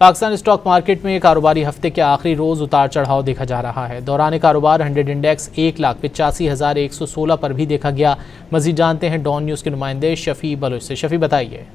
Pakistan stock market में कारोबारी हफ्ते के आखिरी रोज उतार चढ़ाव देखा जा रहा है। दौरान कारोबार 100 इंडेक्स 1,85,116 पर भी देखा गया। मजीद जानते हैं डॉन न्यूज़ के नुमाइंदे शफी बलोच से। शफी बताइए।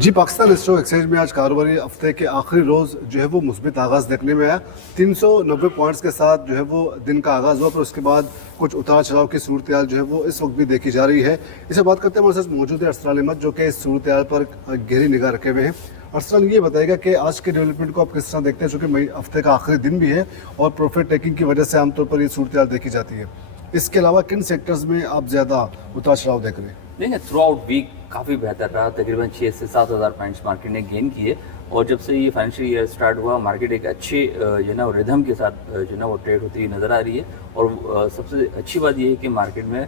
जी, पाकिस्तान स्टॉक एक्सचेंज में आज कारोबारी हफ्ते के आखिरी रोज़ जो है वो मुस्बित आगाज़ देखने में आया। 390 पॉइंट्स के साथ जो है वो दिन का आगाज़ हुआ, पर उसके बाद कुछ उतार चढ़ाव की सूरत जो है वो इस वक्त भी देखी जा रही है। इसे बात करते हैं हमारे साथ मौजूद है अरसलान अहमद, जो कि इस सूरत पर गहरी निगाह रखे हुए हैं। अरसलान, ये बताएगा कि आज के डेवलपमेंट को आप किस तरह देखते हैं, चूँकि मई हफ्ते का आखिरी दिन भी है और प्रॉफिट टेकिंग की वजह से आमतौर पर ये सूरत देखी जाती है। इसके अलावा किन सेक्टर्स में आप ज़्यादा उतार चढ़ाव देख रहे हैं? देखिए, थ्रू आउट वीक काफ़ी बेहतर रहा। तकरीबन 6 से 7 हज़ार पॉइंट्स मार्केट ने गेन किए और जब से ये फाइनेंशियल ईयर स्टार्ट हुआ, मार्केट एक अच्छे जो ना रिदम के साथ जो ना वो ट्रेड होती हुई नज़र आ रही है। और सबसे अच्छी बात ये है कि मार्केट में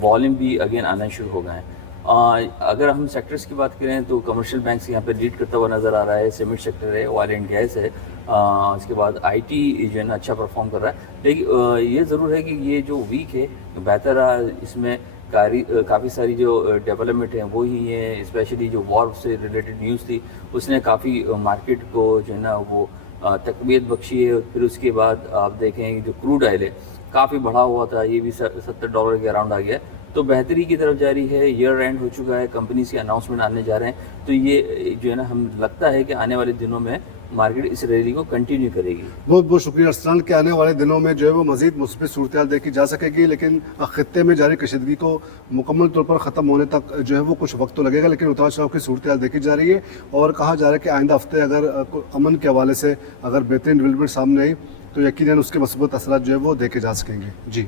वॉल्यूम भी अगेन आना शुरू हो गए हैं। अगर हम सेक्टर्स की बात करें तो कमर्शियल बैंक्स यहाँ पे लीड करता हुआ नज़र आ रहा है। सीमेंट सेक्टर है, ऑयल एंड गैस है, उसके बाद आईटी जो है ना अच्छा परफॉर्म कर रहा है। लेकिन ये ज़रूर है कि ये जो वीक है बेहतर रहा। इसमें काफ़ी सारी जो डेवलपमेंट हैं वो ही हैं, स्पेशली जो वॉर से रिलेटेड न्यूज़ थी उसने काफ़ी मार्केट को जो है ना वो तकवीत बख्शी है। फिर उसके बाद आप देखें जो क्रूड ऑयल है काफ़ी बढ़ा हुआ था, ये भी $70 के अराउंड आ गया है। तो बेहतरी की तरफ जारी है। ईयर एंड हो चुका है, कंपनीज के अनाउंसमेंट आने जा रहे हैं। तो ये जो है ना हम लगता है कि आने वाले दिनों में मार्केट इस रैली को कंटिन्यू करेगी। बहुत बहुत शुक्रिया अरसलान। के आने वाले दिनों में जो है वो मजीद मुस्बित सूरत देखी जा सकेगी, लेकिन खत्ते में जारी कशीदगी को मुकम्मल तौर पर ख़त्म होने तक जो है वो कुछ वक्त तो लगेगा, लेकिन उतार चढ़ाव की सूरत देखी जा रही है। और कहा जा रहा है कि आइंदा हफ्ते अगर अमन के हवाले से अगर बेहतरीन डेवलपमेंट सामने आई तो यकीनन उसके मस्बूत असरात जो है वो देखे जा सकेंगे। जी।